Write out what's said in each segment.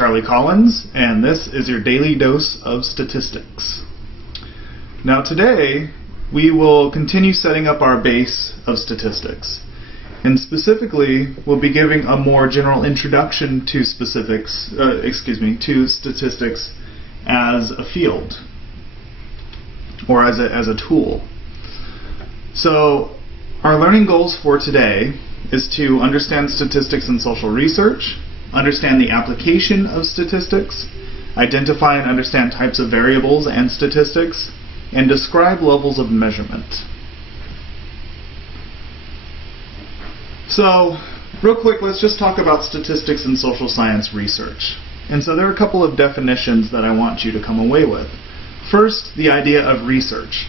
Charlie Collins, and this is your daily dose of statistics. Now today, we will continue setting up our base of statistics. And specifically, we'll be giving a more general introduction to statistics as a field, or as a tool. So, our learning goals for today is to understand statistics in social research, understand the application of statistics, identify and understand types of variables and statistics, and describe levels of measurement. So, real quick, let's just talk about statistics in social science research. And so there are a couple of definitions that I want you to come away with. First, the idea of research.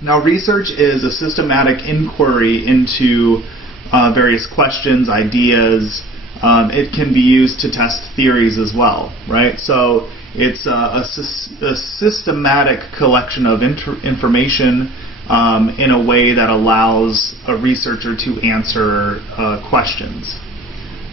Now, research is a systematic inquiry into various questions, ideas. It can be used to test theories as well, right? So it's a systematic collection of information in a way that allows a researcher to answer questions.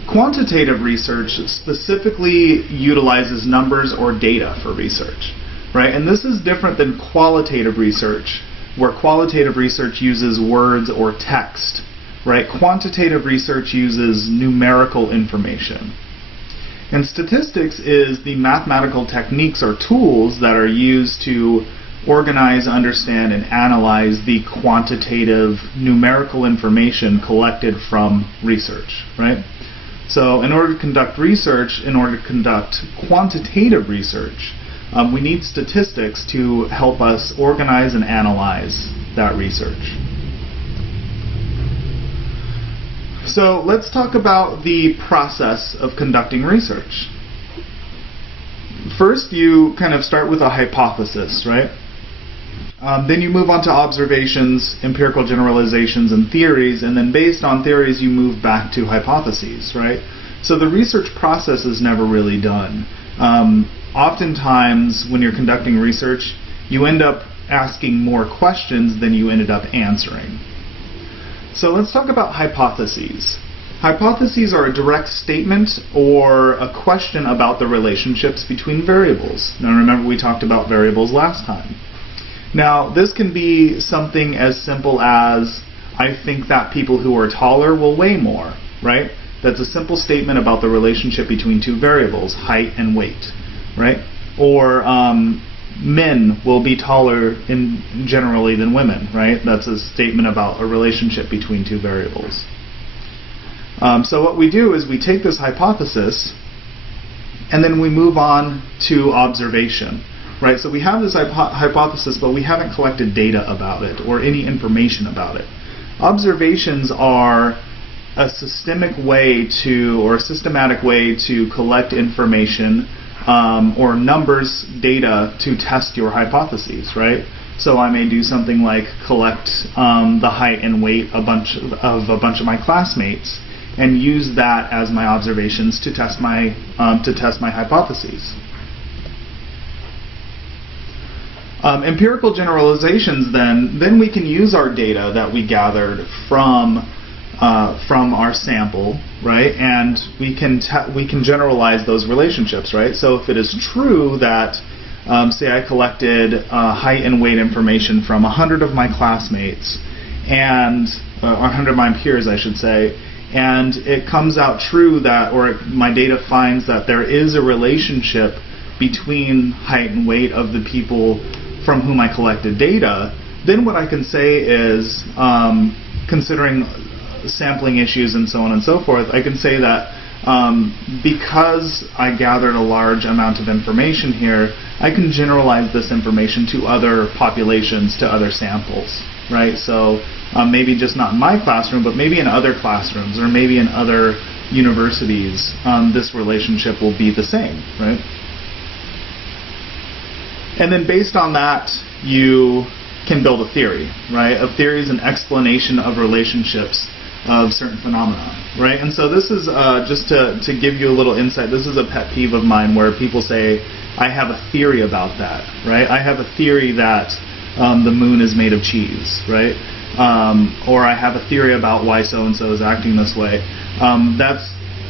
Quantitative research specifically utilizes numbers or data for research, right? And this is different than qualitative research, where qualitative research uses words or text, right? Quantitative research uses numerical information. And statistics is the mathematical techniques or tools that are used to organize, understand, and analyze the quantitative numerical information collected from research, right? So in order to conduct research, in order to conduct quantitative research, we need statistics to help us organize and analyze that research. So let's talk about the process of conducting research. First, you kind of start with a hypothesis, right? Then you move on to observations, empirical generalizations, and theories, and then based on theories you move back to hypotheses, right? So the research process is never really done. Oftentimes, when you're conducting research, you end up asking more questions than you ended up answering. So let's talk about hypotheses. Hypotheses are a direct statement or a question about the relationships between variables. Now remember, we talked about variables last time. Now, this can be something as simple as, I think that people who are taller will weigh more, right? That's a simple statement about the relationship between two variables, height and weight, right? Or men will be taller generally than women, right? That's a statement about a relationship between two variables. So what we do is we take this hypothesis and then we move on to observation. Right, so we have this hypothesis, but we haven't collected data about it or any information about it. Observations are a systematic way to collect information or numbers, data to test your hypotheses, right? So I may do something like collect the height and weight of a bunch of my classmates and use that as my observations to test my hypotheses. Empirical generalizations, then we can use our data that we gathered from our sample, right? And we can generalize those relationships, right? So if it is true that, say, I collected height and weight information from 100 of my classmates and 100 of my peers, I should say, and it comes out true that, or my data finds that there is a relationship between height and weight of the people from whom I collected data, then what I can say is, considering sampling issues and so on and so forth, I can say that because I gathered a large amount of information here, I can generalize this information to other populations, to other samples, right? So maybe just not in my classroom, but maybe in other classrooms, or maybe in other universities, this relationship will be the same, right? And then based on that, you can build a theory, right? A theory is an explanation of relationships of certain phenomena, right? And so this is, just to give you a little insight, this is a pet peeve of mine where people say, I have a theory about that, right? I have a theory that the moon is made of cheese, right? Or I have a theory about why so-and-so is acting this way.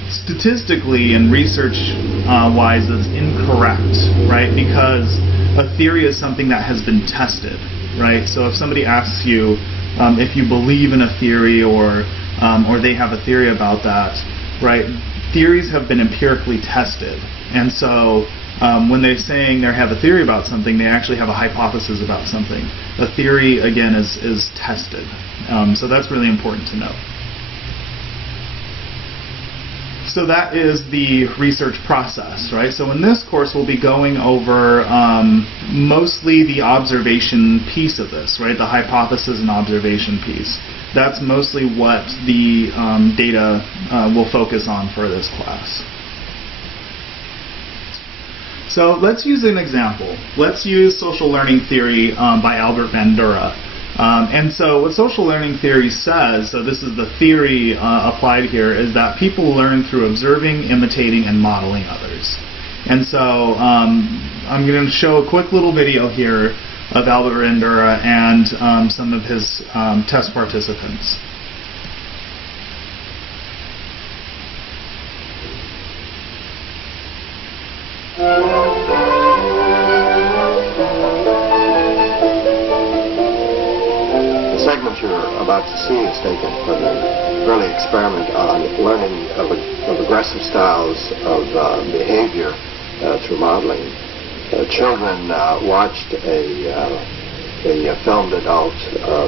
statistically and research-wise, that's incorrect, right? Because a theory is something that has been tested, right? So if somebody asks you if you believe in a theory or they have a theory about that, right? Theories have been empirically tested, and so when they're saying they have a theory about something, they actually have a hypothesis about something. A theory, again, is tested, so that's really important to know. So that is the research process, right? So in this course, we'll be going over mostly the observation piece of this, right? The hypothesis and observation piece. That's mostly what the data will focus on for this class. So let's use an example. Let's use social learning theory by Albert Bandura. And so what social learning theory says, so this is the theory applied here, is that people learn through observing, imitating, and modeling others. And so I'm going to show a quick little video here of Albert Bandura and some of his test participants. The segment you're about to see is taken from an early experiment on learning of aggressive styles of behavior through modeling. Children watched a filmed adult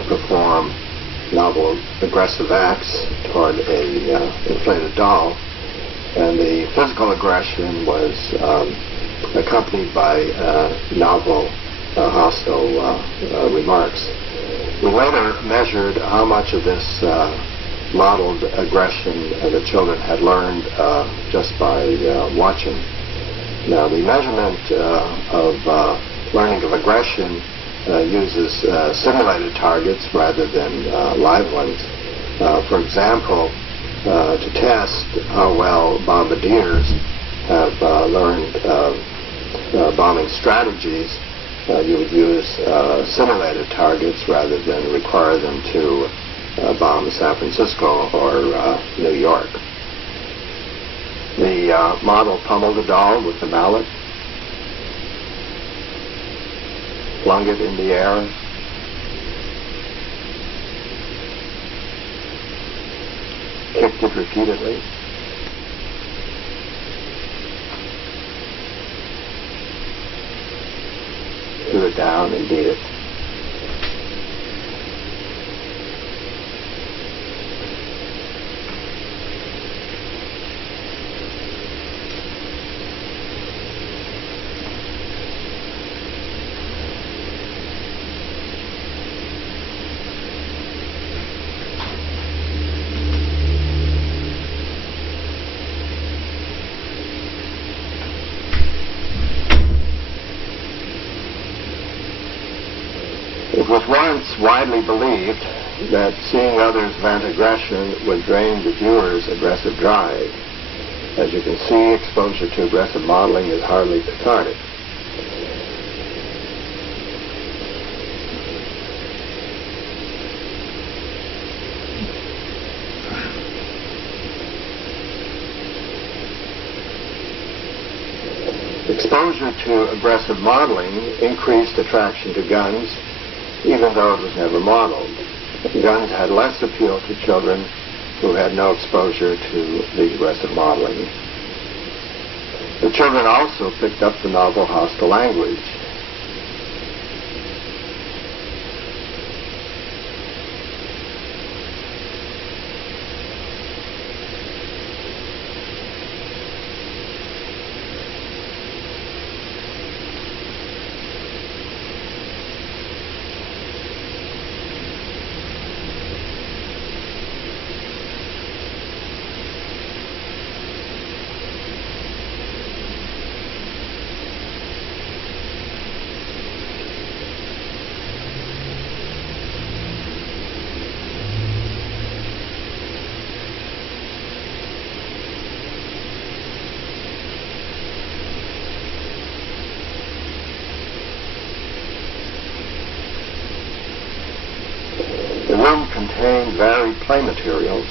perform novel aggressive acts toward a inflated doll, and the physical aggression was accompanied by novel hostile remarks. We later measured how much of this modeled aggression the children had learned just by watching. Now, the measurement of learning of aggression uses simulated targets rather than live ones. For example, to test how well bombardiers have learned bombing strategies, you would use simulated targets rather than require them to bomb San Francisco or New York. The model pummeled the doll with the mallet, flung it in the air, kicked it repeatedly, threw it down and beat it. It was once widely believed that seeing others vent aggression would drain the viewer's aggressive drive. As you can see, exposure to aggressive modeling is hardly cathartic. Exposure to aggressive modeling increased attraction to guns, even though it was never modeled. Guns had less appeal to children who had no exposure to the aggressive modeling. The children also picked up the novel hostile language. The room contained varied play materials.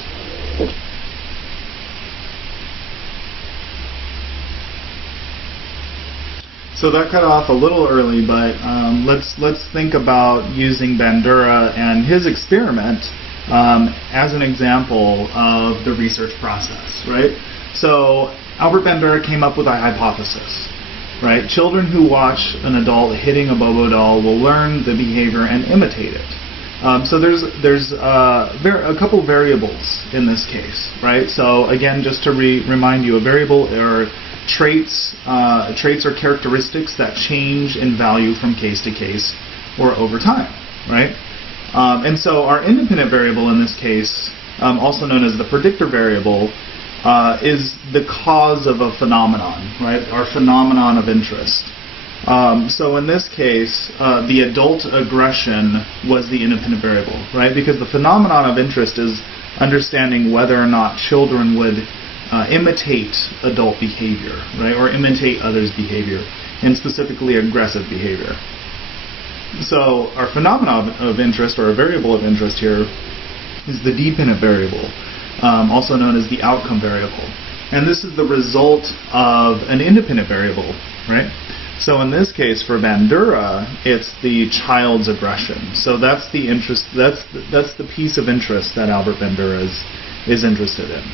So that cut off a little early, but let's think about using Bandura and his experiment as an example of the research process, right? So Albert Bandura came up with a hypothesis, right? Children who watch an adult hitting a Bobo doll will learn the behavior and imitate it. So there's a couple variables in this case, right? So again, just to remind you, a variable are traits or characteristics that change in value from case to case or over time, right? And so our independent variable in this case, also known as the predictor variable, is the cause of a phenomenon, right? Our phenomenon of interest. So in this case, the adult aggression was the independent variable, right? Because the phenomenon of interest is understanding whether or not children would imitate adult behavior, right? Or imitate others' behavior, and specifically aggressive behavior. So our phenomenon of interest, or a variable of interest here, is the dependent variable, also known as the outcome variable. And this is the result of an independent variable, right? So in this case, for Bandura, it's the child's aggression. So that's the interest. That's the piece of interest that Albert Bandura is interested in.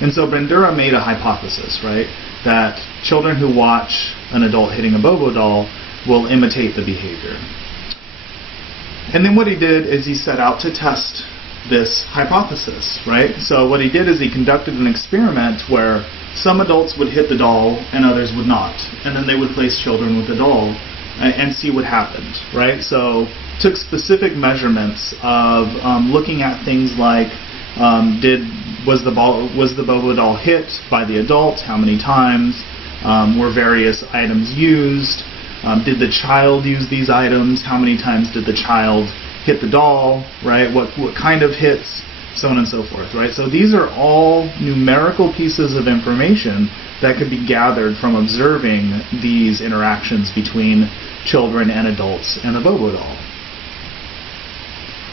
And so Bandura made a hypothesis, right, that children who watch an adult hitting a Bobo doll will imitate the behavior. And then what he did is he set out to test this hypothesis, right? So what he did is he conducted an experiment where some adults would hit the doll and others would not. And then they would place children with the doll and see what happened, right? So took specific measurements of looking at things like was the Bobo doll hit by the adult? How many times? Were various items used? Did the child use these items? How many times did the child hit the doll? Right? What kind of hits? So on and so forth. Right? So these are all numerical pieces of information that could be gathered from observing these interactions between children and adults and the Bobo doll.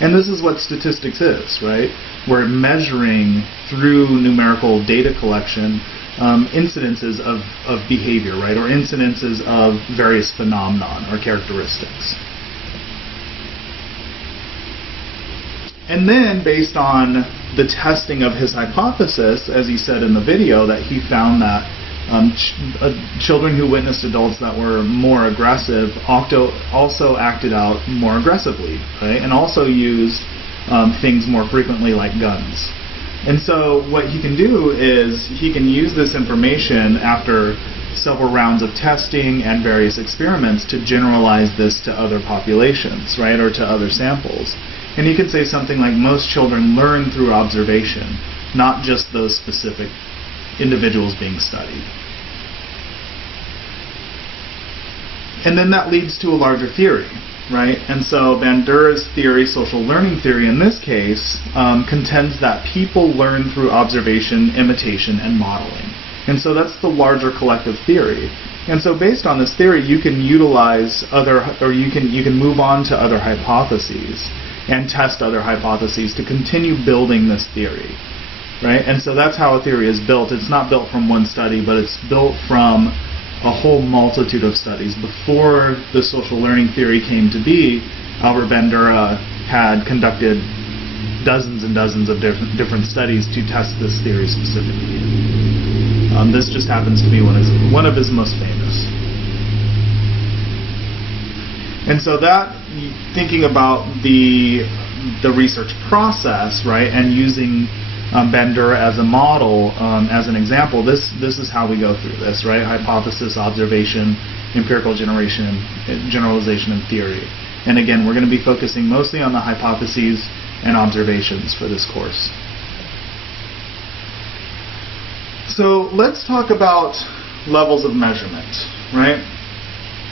And this is what statistics is, right? We're measuring through numerical data collection incidences of behavior, right? Or incidences of various phenomenon or characteristics. And then, based on the testing of his hypothesis, as he said in the video, that he found that children who witnessed adults that were more aggressive also acted out more aggressively, right? And also used things more frequently, like guns. And so what he can do is he can use this information after several rounds of testing and various experiments to generalize this to other populations, right, or to other samples. And he can say something like, most children learn through observation, not just those specific individuals being studied. And then that leads to a larger theory, right? And so Bandura's theory, social learning theory in this case, contends that people learn through observation, imitation, and modeling. And so that's the larger collective theory. And so based on this theory, you can utilize you can move on to other hypotheses and test other hypotheses to continue building this theory, right? And so that's how a theory is built. It's not built from one study, but it's built from a whole multitude of studies. Before the social learning theory came to be, Albert Bandura had conducted dozens and dozens of different studies to test this theory specifically. This just happens to be one of his most famous. And so that, thinking about the research process, right, and using Bandura as a model, as an example, this is how we go through this, right? Hypothesis, observation, empirical generalization, and theory. And again, we're going to be focusing mostly on the hypotheses and observations for this course. So let's talk about levels of measurement, right?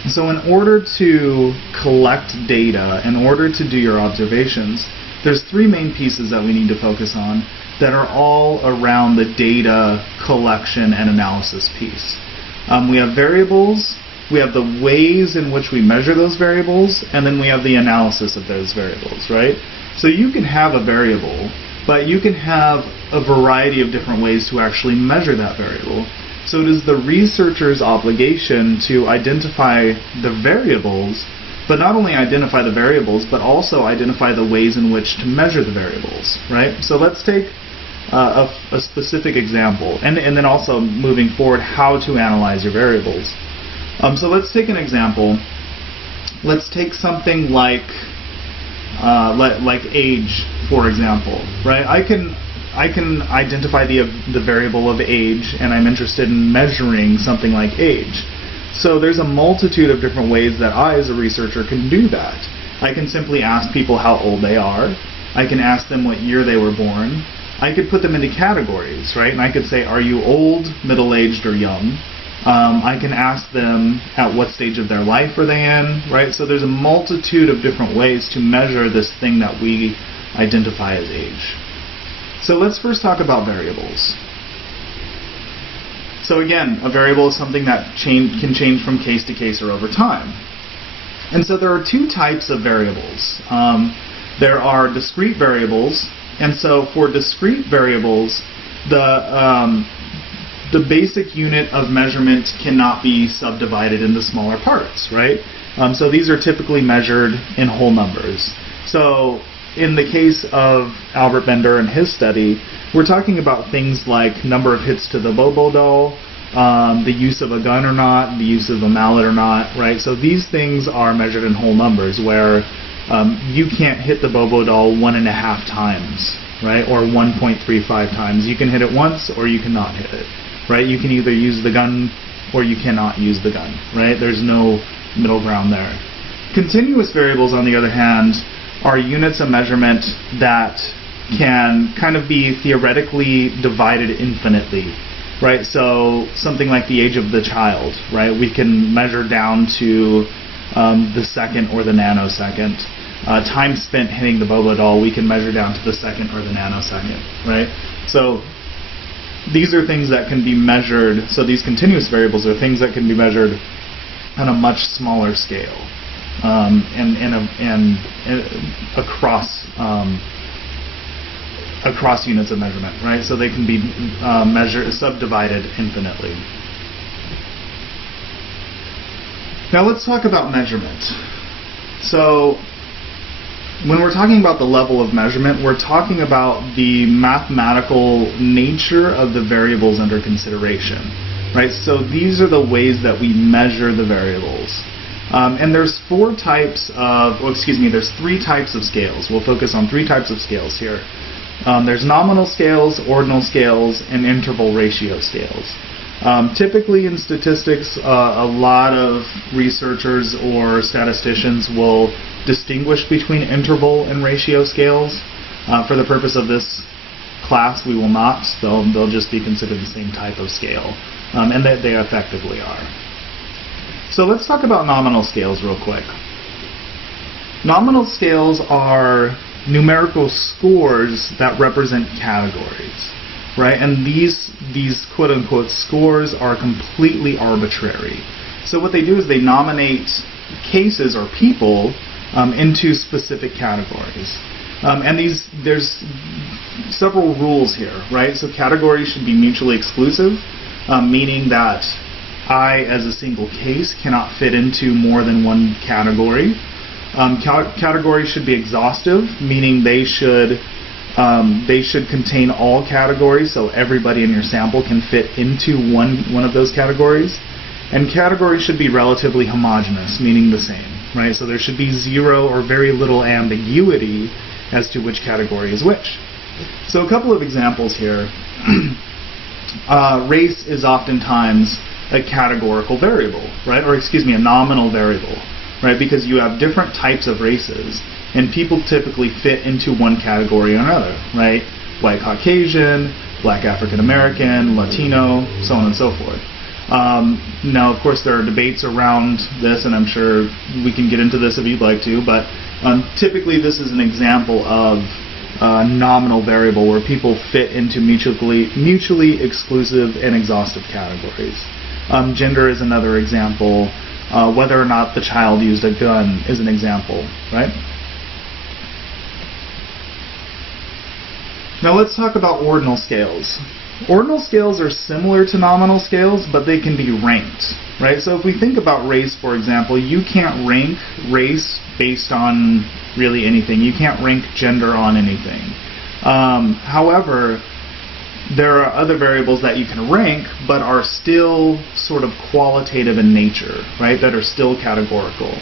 So in order to collect data, in order to do your observations, there's three main pieces that we need to focus on that are all around the data collection and analysis piece. We have variables, we have the ways in which we measure those variables, and then we have the analysis of those variables, right? So you can have a variable, but you can have a variety of different ways to actually measure that variable. So it is the researcher's obligation to identify the variables, but not only identify the variables, but also identify the ways in which to measure the variables, right? So let's take a specific example, and then also moving forward, how to analyze your variables. So let's take an example. Let's take something like age, for example, right? I can identify the variable of age, and I'm interested in measuring something like age. So there's a multitude of different ways that I, as a researcher, can do that. I can simply ask people how old they are. I can ask them what year they were born. I could put them into categories, right? And I could say, are you old, middle-aged, or young? I can ask them at what stage of their life are they in, right? So there's a multitude of different ways to measure this thing that we identify as age. So let's first talk about variables. So again, a variable is something that can change from case to case or over time. And so there are two types of variables. There are discrete variables, and so for discrete variables, the basic unit of measurement cannot be subdivided into smaller parts, right? So these are typically measured in whole numbers. So in the case of Albert Bender and his study, we're talking about things like number of hits to the Bobo doll, the use of a gun or not, the use of a mallet or not, right? So these things are measured in whole numbers, where you can't hit the Bobo doll 1.5 times, right? Or 1.35 times. You can hit it once or you cannot hit it, right? You can either use the gun or you cannot use the gun, right? There's no middle ground there. Continuous variables, on the other hand, are units of measurement that can kind of be theoretically divided infinitely, right? So something like the age of the child, right? We can measure down to the second or the nanosecond. Time spent hitting the Bobo doll, we can measure down to the second or the nanosecond, right? So these are things that can be measured. So these continuous variables are things that can be measured on a much smaller scale, and across units of measurement, right? So they can be subdivided infinitely. Now let's talk about measurement. So when we're talking about the level of measurement, we're talking about the mathematical nature of the variables under consideration, right? So these are the ways that we measure the variables. And there's there's 3 types of scales. We'll focus on 3 types of scales here. There's nominal scales, ordinal scales, and interval ratio scales. Typically in statistics, a lot of researchers or statisticians will distinguish between interval and ratio scales. For the purpose of this class, we will not. They'll just be considered the same type of scale, and that they effectively are. So let's talk about nominal scales real quick. Nominal scales are numerical scores that represent categories, right? And these quote-unquote scores are completely arbitrary. So what they do is they nominate cases or people into specific categories. And there's several rules here, right? So categories should be mutually exclusive, meaning that I, as a single case, cannot fit into more than one category. Categories should be exhaustive, meaning they should contain all categories, so everybody in your sample can fit into one of those categories. And categories should be relatively homogeneous, meaning the same, right? So there should be zero or very little ambiguity as to which category is which. So a couple of examples here. Race is oftentimes a categorical variable, right? Or excuse me, a nominal variable, right? Because you have different types of races, and people typically fit into one category or another, right? White Caucasian, Black African American, Latino, so on and so forth. Now, of course, there are debates around this, and I'm sure we can get into this if you'd like to, but typically this is an example of a nominal variable where people fit into mutually exclusive and exhaustive categories. Gender is another example. Whether or not the child used a gun is an example, right? Now let's talk about ordinal scales. Ordinal scales are similar to nominal scales, but they can be ranked, right? So if we think about race, for example, you can't rank race based on really anything. You can't rank gender on anything. However, there are other variables that you can rank, but are still sort of qualitative in nature, right? That are still categorical.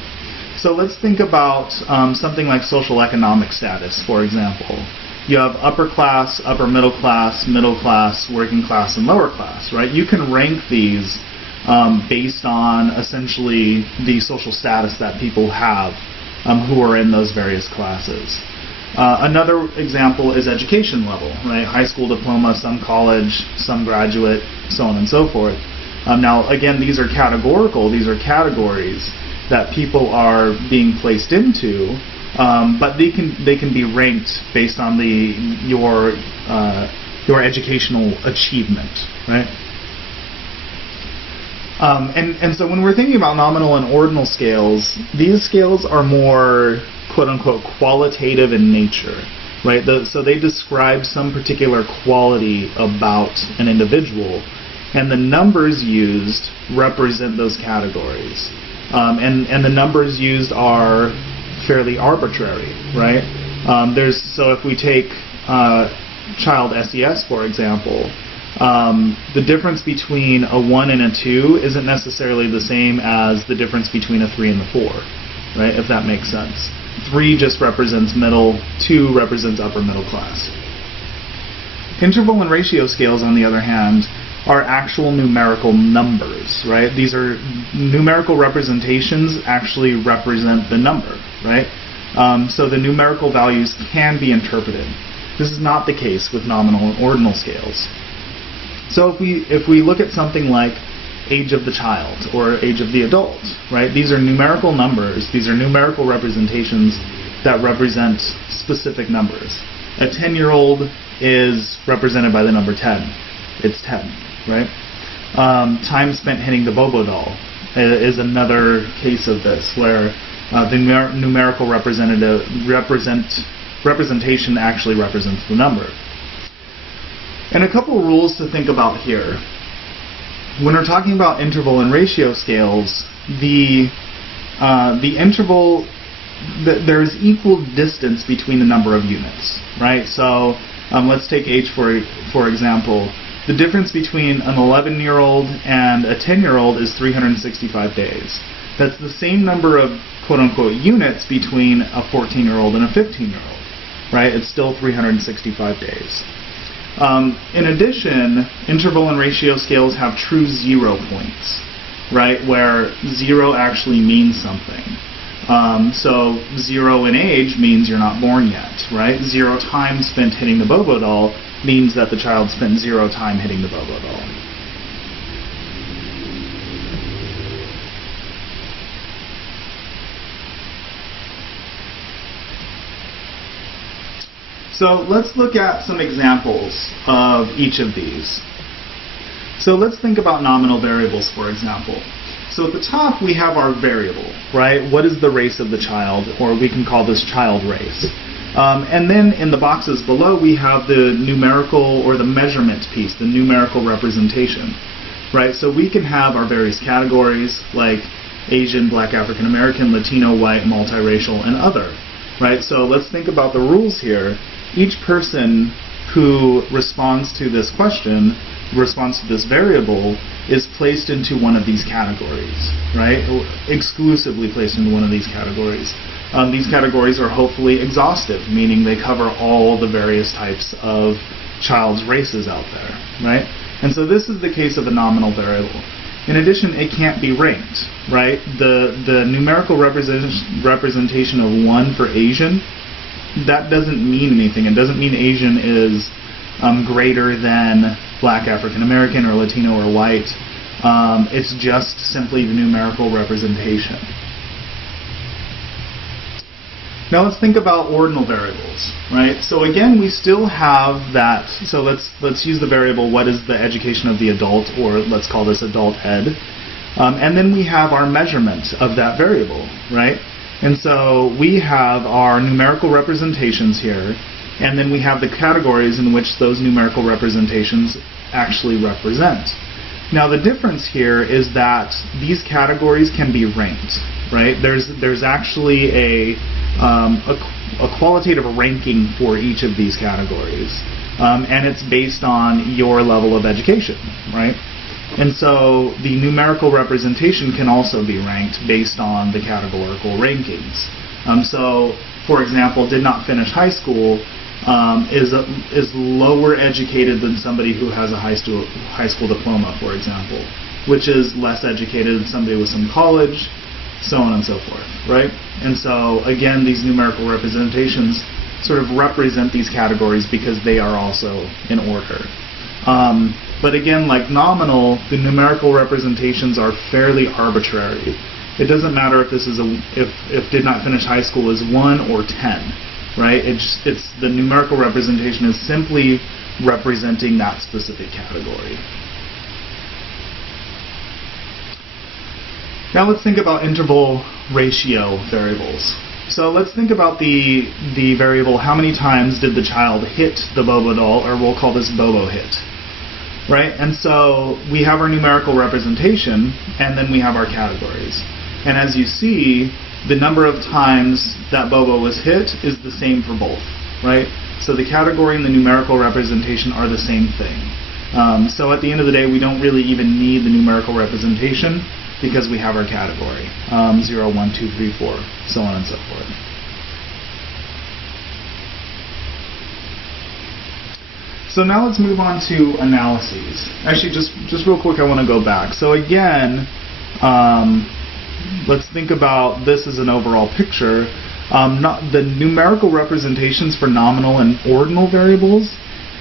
So let's think about something like social economic status, for example. You have upper class, middle class, working class, and lower class, right? You can rank these based on essentially the social status that people have who are in those various classes. Another example is education level, right? High school diploma, some college, some graduate, so on and so forth. Now, again, these are categorical. These are categories that people are being placed into, but they can be ranked based on your educational achievement, right? And so when we're thinking about nominal and ordinal scales, these scales are more quote-unquote qualitative in nature, right? So they describe some particular quality about an individual, and the numbers used represent those categories. And the numbers used are fairly arbitrary, right? So if we take child SES, for example, the difference between a 1 and a 2 isn't necessarily the same as the difference between a 3 and a 4, right? If that makes sense. 3 just represents middle, 2 represents upper middle class. Interval and ratio scales, on the other hand, are actual numerical numbers, right? These are numerical representations actually represent the number, right? So the numerical values can be interpreted. This is not the case with nominal and ordinal scales. So if we look at something like age of the child or age of the adult, right? These are numerical numbers. These are numerical representations that represent specific numbers. A 10-year-old is represented by the number 10. It's 10, right? Time spent hitting the Bobo doll is another case of this, where the numerical representation actually represents the number. And a couple rules to think about here. When we're talking about interval and ratio scales, the interval, there's equal distance between the number of units, right? So let's take age for example. The difference between an 11-year-old and a 10-year-old is 365 days. That's the same number of quote-unquote units between a 14-year-old and a 15-year-old, right? It's still 365 days. In addition, interval and ratio scales have true 0 points, right, where 0 actually means something. So 0 in age means you're not born yet, right? 0 time spent hitting the Bobo doll means that the child spent 0 time hitting the Bobo doll. So let's look at some examples of each of these. So let's think about nominal variables, for example. So at the top we have our variable, right? What is the race of the child, or we can call this child race. And then in the boxes below we have the numerical or the measurement piece, the numerical representation, right? So we can have our various categories like Asian, Black, African American, Latino, white, multiracial, and other, right? So let's think about the rules here. Each person who responds to this question, responds to this variable, is placed into one of these categories, right? Exclusively placed into one of these categories. These categories are hopefully exhaustive, meaning they cover all the various types of child's races out there, right? And so this is the case of a nominal variable. In addition, it can't be ranked, right? The numerical representation of 1 for Asian, that doesn't mean anything. It doesn't mean Asian is greater than Black, African American, or Latino, or white. It's just simply the numerical representation. Now let's think about ordinal variables, right? So again, we still have that. So let's use the variable, what is the education of the adult, or let's call this adult ed. And then we have our measurement of that variable, right? And so we have our numerical representations here, and then we have the categories in which those numerical representations actually represent. Now the difference here is that these categories can be ranked, right? There's actually a qualitative ranking for each of these categories, and it's based on your level of education, right? And so the numerical representation can also be ranked based on the categorical rankings. So, for example, did not finish high school is lower educated than somebody who has a high school diploma, for example, which is less educated than somebody with some college, so on and so forth, right? And so, again, these numerical representations sort of represent these categories because they are also in order. But again, like nominal, the numerical representations are fairly arbitrary. It doesn't matter if this is if did not finish high school is 1 or 10, right? It's the numerical representation is simply representing that specific category. Now let's think about interval ratio variables. So let's think about the variable how many times did the child hit the Bobo doll, or we'll call this Bobo hit. Right? And so we have our numerical representation, and then we have our categories. And as you see, the number of times that Bobo was hit is the same for both, right? So the category and the numerical representation are the same thing. So at the end of the day, we don't really even need the numerical representation because we have our category, 0, 1, 2, 3, 4, so on and so forth. So now let's move on to analyses. Actually, just real quick, I want to go back. So again, let's think about this as an overall picture. The numerical representations for nominal and ordinal variables,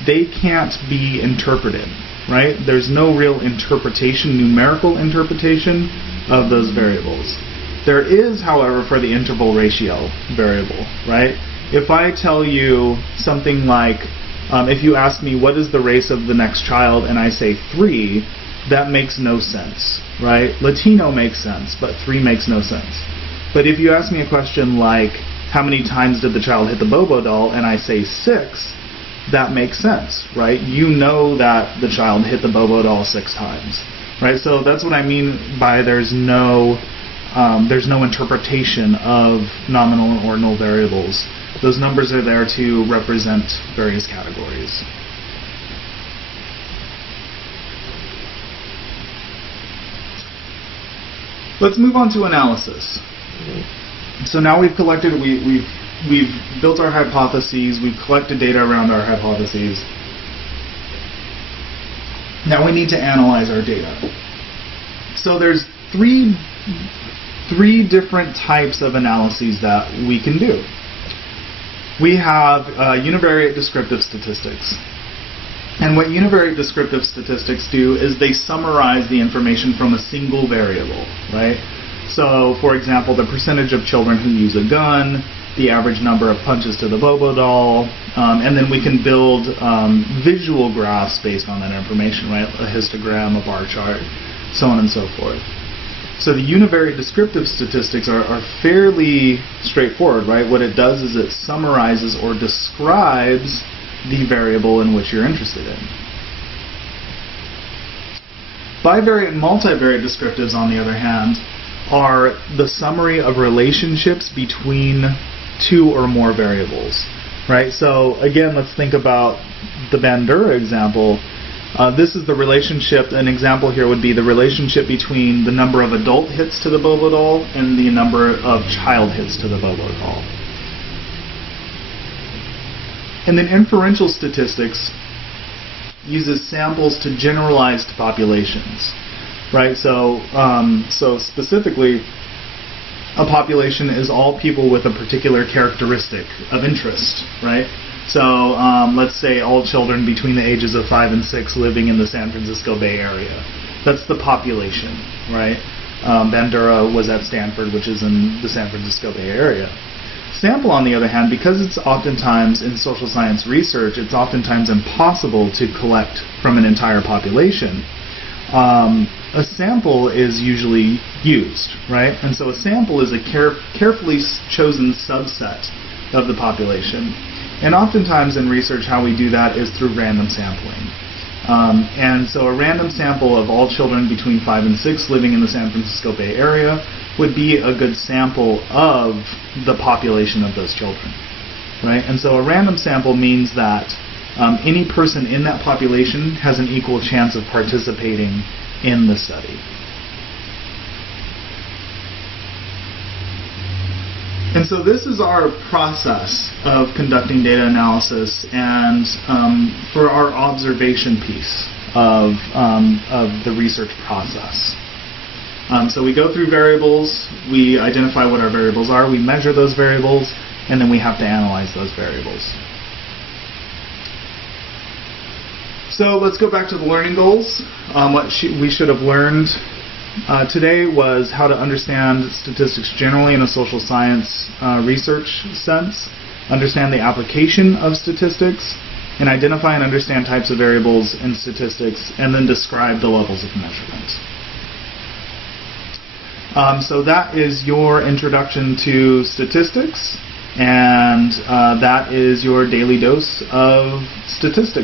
they can't be interpreted, right? There's no real interpretation, numerical interpretation of those variables. There is, however, for the interval ratio variable, right? If I tell you something like, if you ask me what is the race of the next child and I say 3, that makes no sense, right? Latino makes sense, but 3 makes no sense. But if you ask me a question like how many times did the child hit the Bobo doll and I say 6, that makes sense, right? You know that the child hit the Bobo doll 6 times, right? So that's what I mean by there's no interpretation of nominal and ordinal variables. Those numbers are there to represent various categories. Let's move on to analysis. So now we've collected, we've built our hypotheses, we've collected data around our hypotheses. Now we need to analyze our data. So there's three different types of analyses that we can do. We have univariate descriptive statistics. And what univariate descriptive statistics do is they summarize the information from a single variable, right? So, for example, the percentage of children who use a gun, the average number of punches to the Bobo doll, and then we can build visual graphs based on that information, right? A histogram, a bar chart, so on and so forth. So the univariate descriptive statistics are fairly straightforward, right? What it does is it summarizes or describes the variable in which you're interested in. Bivariate and multivariate descriptives, on the other hand, are the summary of relationships between 2 or more variables, right? So again, let's think about the Bandura example. This is the relationship, an example here would be the relationship between the number of adult hits to the Bobo doll and the number of child hits to the Bobo doll. And then inferential statistics uses samples to generalize to populations, right? So, so specifically, a population is all people with a particular characteristic of interest, right? So let's say all children between the ages of 5 and 6 living in the San Francisco Bay Area. That's the population, right? Bandura was at Stanford, which is in the San Francisco Bay Area. Sample, on the other hand, because it's oftentimes in social science research, it's oftentimes impossible to collect from an entire population. A sample is usually used, right? And so a sample is a carefully chosen subset of the population. And oftentimes in research, how we do that is through random sampling. And so a random sample of all children between 5 and 6 living in the San Francisco Bay Area would be a good sample of the population of those children, right? And so a random sample means that any person in that population has an equal chance of participating in the study. And so this is our process of conducting data analysis and for our observation piece of the research process. So we go through variables, we identify what our variables are, we measure those variables, and then we have to analyze those variables. So let's go back to the learning goals. What we should have learned today was how to understand statistics generally in a social science research sense, understand the application of statistics, and identify and understand types of variables in statistics, and then describe the levels of measurement. So that is your introduction to statistics, and that is your daily dose of statistics.